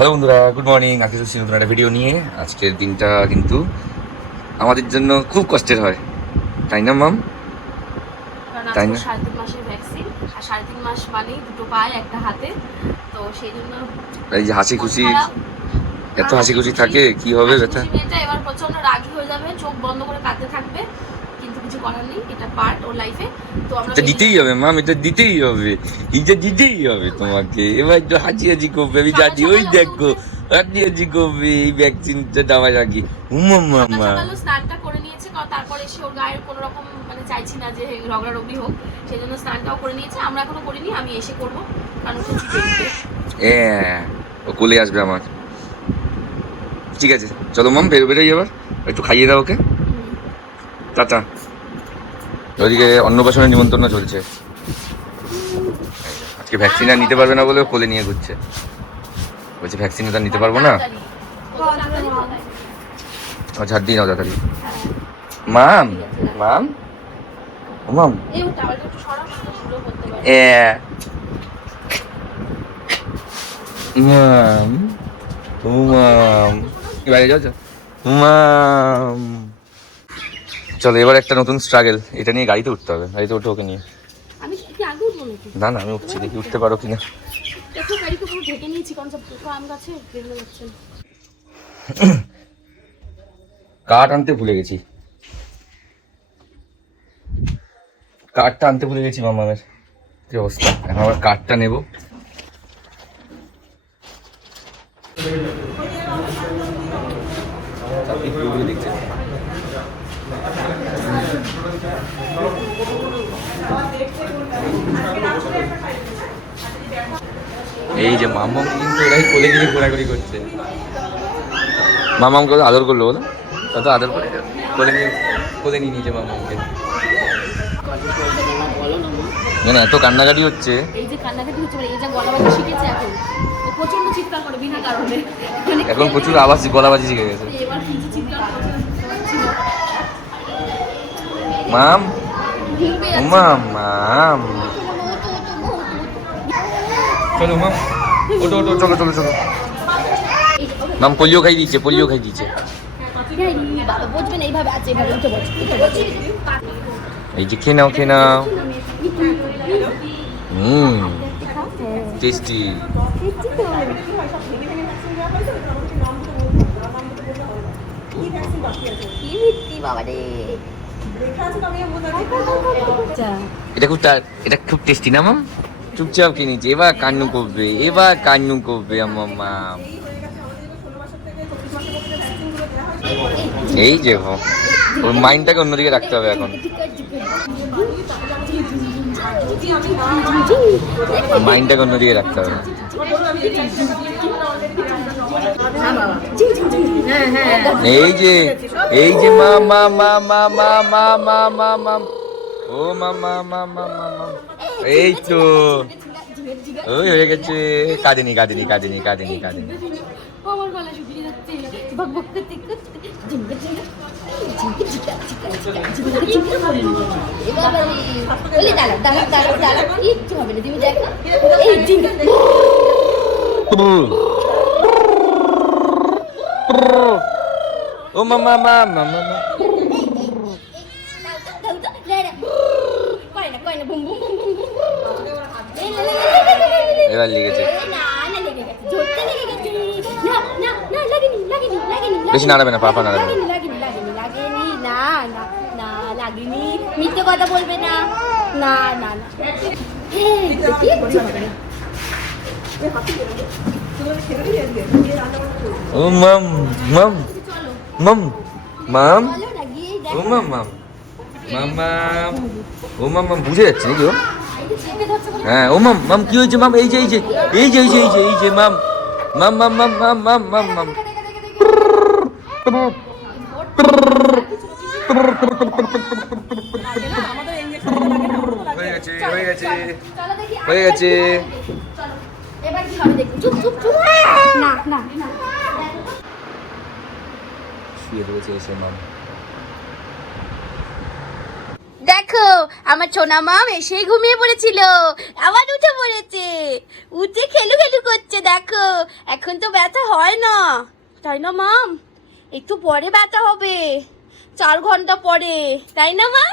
Hello বন্ধুরা, good morning. আজকে চলছি নতুন একটা ভিডিও নিয়ে। আজকের দিনটা কিন্তু আমাদের জন্য খুব কষ্টের হয়, তাই না মাম? তাই না? 3.5 মাসের ভ্যাকসিন, আর 3.5 মাস মানেই দুটো পায়ে একটা হাতে, তো সেই জন্য এই যে হাসি খুশি, এত হাসি খুশি থাকে, কি হবে ব্যথা? মেয়েটা এবার প্রচন্ড রাগী হয়ে যাবে, চোখ বন্ধ করে কাঁদতে থাকবে, কিন্তু কিছু করার নেই, এটা পার্ট ওর লাইফে। তো আমরা এটা দিতেই হবে মাম, এটা দিতেই হবে, এটা দিতেই হবে তোমাকে। এবার একটু হাসি হাসি করবে, আমি জানি। ওই দেখো হাসি হাসি করবে এই ভ্যাকসিনটা দেওয়ার আগে। মামা স্নানটা করে নিয়েছে, কারণ তারপরে এসে ওর গায়ের কোনো রকম মানে চাইছি না যে রগড়ারগড়ি হোক, সেই জন্য স্নানটাও করে নিয়েছে। আমরা এখনো করিনি, আমি এসে করবো, কারণ উঠেছি দেরিতে। ও কোলে আসবে আমার। ঠিক আছে, চলো মাম, বেরোই এবার। একটু খাইয়ে দাও ওকে। টাটা। ওইদিকে অন্নপ্রাশনের নিমন্ত্রণ চলছে। আজকে ভ্যাকসিন আর নিতে পারবে না বলে কোলে নিয়ে ঘুরছে। বলছে ভ্যাকসিন তো নিতে পারবো না। ঝাড় দিয়ে নাও তাড়াতাড়ি। মাম মাম মাম মাম মাম বাইরে যাও। মাম চলো, এবার একটা নতুন স্ট্রাগল। এটা নিয়ে গাড়িতে উঠতে হবে। গাড়িতে উঠে ওকে নিয়ে। না না, আমি উঠছি, দেখি উঠতে পারো কিনা। কাঠ আনতে ভুলে গেছি, কাঠটা আনতে ভুলে গেছি মামামের। কি অবস্থা, এখন আবার কাঠটা নেবো। দেখছে এই যে মামাম, কিন্তু ওরাই কোলে গিয়ে ঘোরাঘুরি করছে। মামামকে আদর করলো, বলো তত আদর করে কোলে নিয়ে নিয়েছে মামামকে। মানে এত কান্নাকাটি হচ্ছে, এই যে কান্নাকাটি হচ্ছে, এই যে গলাবাজি শিখেছে এখন, ও প্রচন্ড চিৎকার করে বিনা কারণে। এখন প্রচুর আওয়াজ, গলাবাজি শিখে গেছে। এবার কি চিৎকার করছে মাম মাম মাম, চলো মাম, ওটো ওটো, চলো চলো চলো। মাম পোলিও খাই দিয়েছে, পোলিও খাই দিয়েছে। এই যে খেয়ে নাও, খেয়ে নাও। টেস্টি। এটা খুব টেস্টি না মাম? চুপচাপ খেয়ে নিচ্ছে। এবার কান্নু করবে, এবার কান্নু করবে আমার মাম। এই যে ওর মাইন্ডটাকে অন্যদিকে রাখতে হবে এখন। মাইন্ডটাকে অন্যদিকে রাখতে হবে। এই যে এই যে মা মা মা মা মা মা মা মা মা, ও মা মা মা মা মা মা, এই তো ওই হয়ে গেছে। কাঁদেনি কাঁদেনি কাঁদেনি কাঁদেনি কাঁদেনি। ও মামা মা মামা মা, এবার লেগেছে। বেশি নাড়াবে না, পাপা নাড়াবে না। মিথ্যে কথা বলবে না, না না না। ও মাম মাম মাম মাম, ও মাম মাম মাম, ও মাম মাম, বুঝে যাচ্ছে নাকি ও? হ্যাঁ, ও মাম মাম, কি হয়েছে মাম? এই যে এই যে এই যে এই যে এই যে এই যে মাম মাম মাম মাম মাম মাম মাম মাম। হয়ে গেছে হয়ে গেছে হয়ে গেছে। এবার কি হবে দেখি, চুপ চুপ চুপ, না না না, শুয়ে রয়েছে এসে মাম। দেখো আমার ছোনা মাম এসেই ঘুমিয়ে পড়েছিল, আবার উঠে পড়েছে, উঠে খেলু খেলু করছে। দেখো এখন তো ব্যথা হয় না, তাই না মাম? একটু পরে ব্যথা হবে, 4 ঘন্টা পরে, তাই না মা?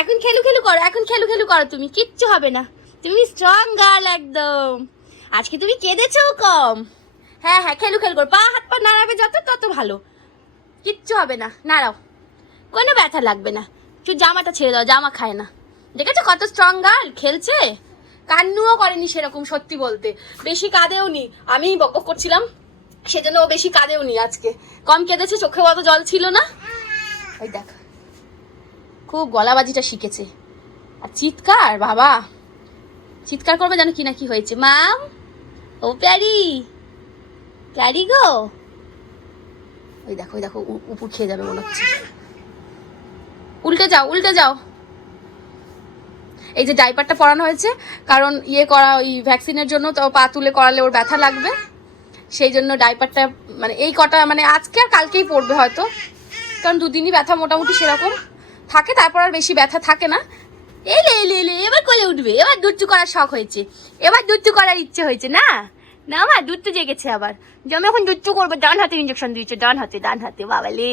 এখন খেলু খেলু করো, এখন খেলু খেলু করো, তুমি কিচ্ছু হবে না, তুমি স্ট্রং গার্ল একদম। আজকে তুমি কেঁদেছো কম। হ্যাঁ হ্যাঁ, খেলু খেলু করো, পা হাত পা নাড়াবে যত তত ভালো, কিচ্ছু হবে না, নাড়াও, কোনো ব্যথা লাগবে না। তুই জামাটা ছেড়ে দাও, জামা খায় না। দেখেছো কত স্ট্রং গার্ল, খেলছে, কান্নুও করেনি সেরকম, সত্যি বলতে বেশি কাঁদেও নি। আমি বক বক করছিলাম সেজন্য ও বেশি কাঁদেও নি আজকে, কম কেঁদেছে, চোখে অত জল ছিল না। ওই দেখ খুব গলাবাজিটা শিখেছে, আর চিৎকার, বাবা চিৎকার করবে জানো কি না কি হয়েছে। মাম ও প্যারি, প্যারি গো, ওই দেখো ওই দেখো, উপর খেয়ে যাবে মনে হচ্ছে। উল্টে যাও উল্টে যাও। এই যে ডাইপারটা পরানো হয়েছে, কারণ ইয়ে করা, ওই ভ্যাকসিনের জন্য, তো পা তুলে করালে ওর ব্যথা লাগবে, সেই জন্য ডাইপারটা মানে এই কটা, মানে আজকে আর কালকেই পড়বে হয়তো, কারণ 2 দিনই ব্যথা মোটামুটি সেরকম থাকে, তারপর আর বেশি ব্যথা থাকে না। এলে এলে এলে এবার কোলে উঠবে, এবার দুট্টু করার শখ হয়েছে, এবার দুট্টু করার ইচ্ছে হয়েছে না, না মা দুট্টু জেগেছে আবার, যে আমি এখন দুট্টু করবো। ডান হাতে ইঞ্জেকশন দিয়েছে, ডান হাতে বাবালে,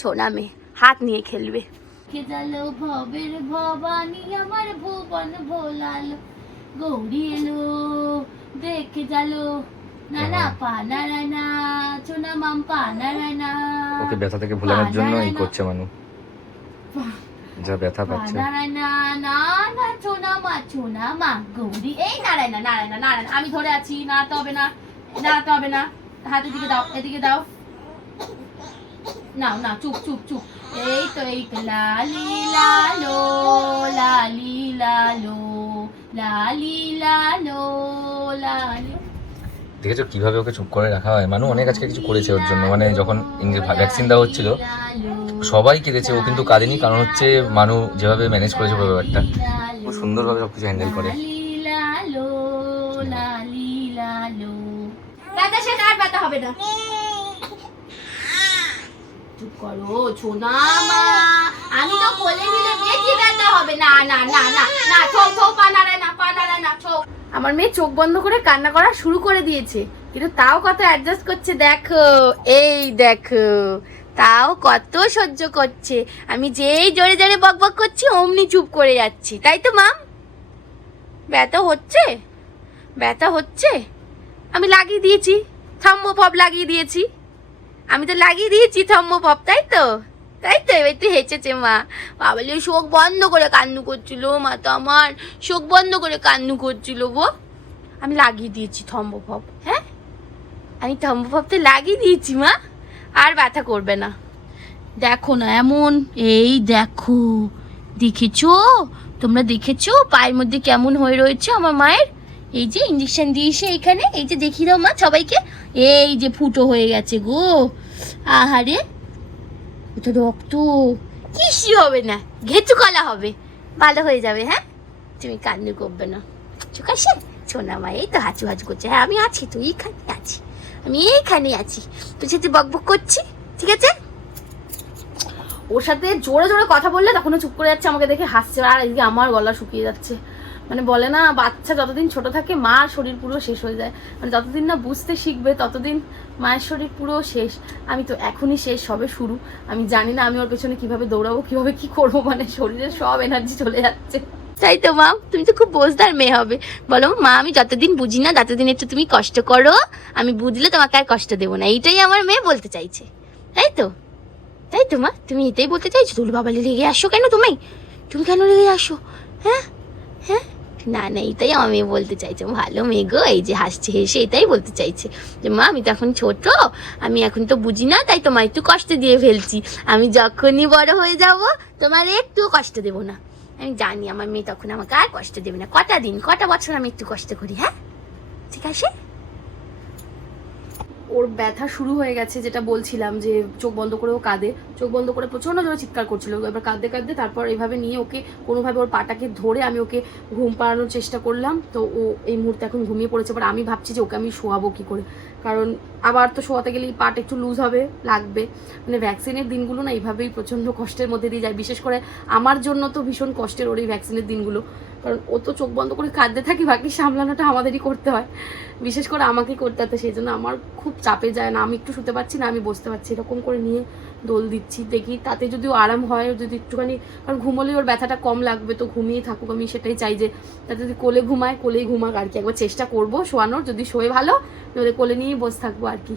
ছোনা মেয়ে হাত নিয়ে খেলবে। জালো ভবের ভবানী আমার ভুবন ভোলালো, গৌরী এলো দেখে জালো, নানা পা নারায়ণা, ছোনা মাম পা নারায়ণা। ওকে ব্যথা থেকে ভুলানোর জন্য এই করছে মানু, যা ব্যথা পাচ্ছে। নারায়ণা না না, ছোনা মা গৌরী, এই নারায়ণা নারায়ণা নারায়ণা, আমি ধরে আছি, নাড়াতে হবে না, নাড়াতে হবে না, হাতের দিকে দাও, এদিকে দাও, নাও না, চুপ চুপ চুপ, এই তো লালি লালো, লালি লালো, লালি লালো, লালি। দেখেছো কিভাবে ওকে চুপ করে রাখা হয়? মানু অনেক আজকে কিছু করেছে ওর জন্য, মানে যখন ভ্যাকসিন দেওয়া হচ্ছিল সবাই কেঁদেছে, ও কিন্তু কাঁদেনি, কারণ হচ্ছে মানু যেভাবে ম্যানেজ করেছে ব্যাপারটা, খুব সুন্দরভাবে সবকিছু হ্যান্ডেল করে। ব্যথা শেষ, আর ব্যথা হবে না, চুপ করো ছোনা মা, আমি তো কোলে নিলে বেশি ব্যথা হবে। না না না না না, ছোক ছোক, পা নাড়ায় না, পা নাড়ায় না, ছোক। আমার মেয়ে চোখ বন্ধ করে কান্না করা শুরু করে দিয়েছে, কিন্তু তাও কত অ্যাডজাস্ট করছে দেখো, এই দেখো, তাও কত সহ্য করছে। আমি যেই জোরে জোরে বক বক করছি অমনি চুপ করে যাচ্ছি, তাই তো মাম? ব্যথা হচ্ছে, ব্যথা হচ্ছে, আমি লাগিয়ে দিয়েছি থাম্বোপপ, লাগিয়ে দিয়েছি, আমি তো লাগিয়ে দিয়েছি থাম্বোপপ, তাই তো? তাই তো, এবার তো হেঁচেছে মা, বাবালে চোখ বন্ধ করে কান্নু করছিল, মা তো আমার চোখ বন্ধ করে কান্নু করছিল গো, আমি লাগিয়ে দিয়েছি থাম্বোপপ। হ্যাঁ আমি থাম্বোপপ তো লাগিয়ে দিয়েছি মা, আর ব্যথা করবে না। দেখো না এমন, এই দেখো, দেখেছো তোমরা, দেখেছো পায়ের মধ্যে কেমন হয়ে রয়েছে আমার মায়ের, এই যে ইঞ্জেকশন দিয়েছে এখানে, এই যে দেখিয়ে দাও মা সবাইকে, এই যে ফুটো হয়ে গেছে গো, আহারে ওটা রক্ত, কিছু হবে না, ঘেঁচু কলা হবে, ভালো হয়ে যাবে। হ্যাঁ তুমি কান্না করবে না, চোখ আসে, ছোনা মা এই তো হাঁচু হাঁচু করছে, হ্যাঁ আমি আছি তো, এইখানে আছি, আমি এইখানে আছি, তোর সাথে বক বক করছি, ঠিক আছে? ওর সাথে জোরে জোরে কথা বললে তখনও চুপ করে যাচ্ছে, আমাকে দেখে হাসছে, আর এদিকে আমার গলা শুকিয়ে যাচ্ছে। মানে বলে না, বাচ্চা যতদিন ছোট থাকে মার শরীর পুরো শেষ হয়ে যায়, মানে যতদিন না বুঝতে শিখবে ততদিন মায়ের শরীর পুরো শেষ। আমি তো এখনই শেষ, সবে শুরু, আমি জানি না আমি ওর পেছনে কিভাবে দৌড়াবো, কিভাবে কি করবো, মানে শরীরের সব এনার্জি চলে যাচ্ছে। তাই তো মা, তুমি তো খুব বোঝদার মেয়ে হবে। বলো মা, আমি যতদিন বুঝি না ততদিন একটু তুমি কষ্ট করো, আমি বুঝলে তোমাকে আর কষ্ট দেবো না, এইটাই আমার মেয়ে বলতে চাইছে, তাই তো? তাই তো মা, তুমি এটাই বলতে চাইছো? তোর বাবা লেগে আসো কেন, তুমি কেন লেগে আসো? হ্যাঁ হ্যাঁ, না না, এটাই আমার মেয়ে বলতে চাইছে, ভালো মেয়ে গো, এই যে হাসছে হেসে এটাই বলতে চাইছে যে মা আমি তো এখন ছোট, আমি এখন তো বুঝি না, তাই তোমার একটু কষ্ট দিয়ে ফেলছি, আমি যখনই বড় হয়ে যাব তোমার একটু কষ্ট দেবো না, আমি জানি আমার মেয়ে তখন আমাকে আর কষ্ট দেবে না, কটা দিন কটা বছর আমি একটু কষ্ট করি। হ্যাঁ ঠিক আছে। ওর ব্যথা শুরু হয়ে গেছে, যেটা বলছিলাম যে চোখ বন্ধ করে ও কাঁদে, চোখ বন্ধ করে প্রচণ্ড জোরে চিৎকার করছিল। এবার কাঁদতে কাঁদতে তারপর এইভাবে নিয়ে ওকে কোনোভাবে ওর পাটাকে ধরে আমি ওকে ঘুম পাড়ানোর চেষ্টা করলাম। তো ও এই মুহূর্তে এখন ঘুমিয়ে পড়েছে। এবার আমি ভাবছি যে ওকে আমি শোয়াবো কী করে, কারণ আবার তো শোয়াতে গেলে পাটা একটু লুজ হবে, লাগবে। মানে ভ্যাকসিনের দিনগুলো না এইভাবেই প্রচণ্ড কষ্টের মধ্যে দিয়ে যায়। বিশেষ করে আমার জন্য তো ভীষণ কষ্টের ওর এই ভ্যাকসিনের দিনগুলো, কারণ ও তো চোখ বন্ধ করে কাঁদতে থাকি, বাকি সামলানোটা আমাদেরই করতে হয়, বিশেষ করে আমাকেই করতে হয়। তো সেই জন্য আমার খুব চাপে যায় না, আমি একটু শুতে পারছি না, আমি বসতে পারছি, এরকম করে নিয়ে দোল দিচ্ছি। দেখি তাতে যদিও আরাম হয়, যদি একটুখানি, কারণ ঘুমোলে ওর ব্যথাটা কম লাগবে, তো ঘুমিয়ে থাকুক, আমি সেটাই চাই যে তাতে যদি কোলে ঘুমায় কোলেই ঘুমাক আর কি। একবার চেষ্টা করবো শোয়ানোর, যদি শোয়ে ভালো, নইলে কোলে নিয়েই বসে থাকবো আর কি।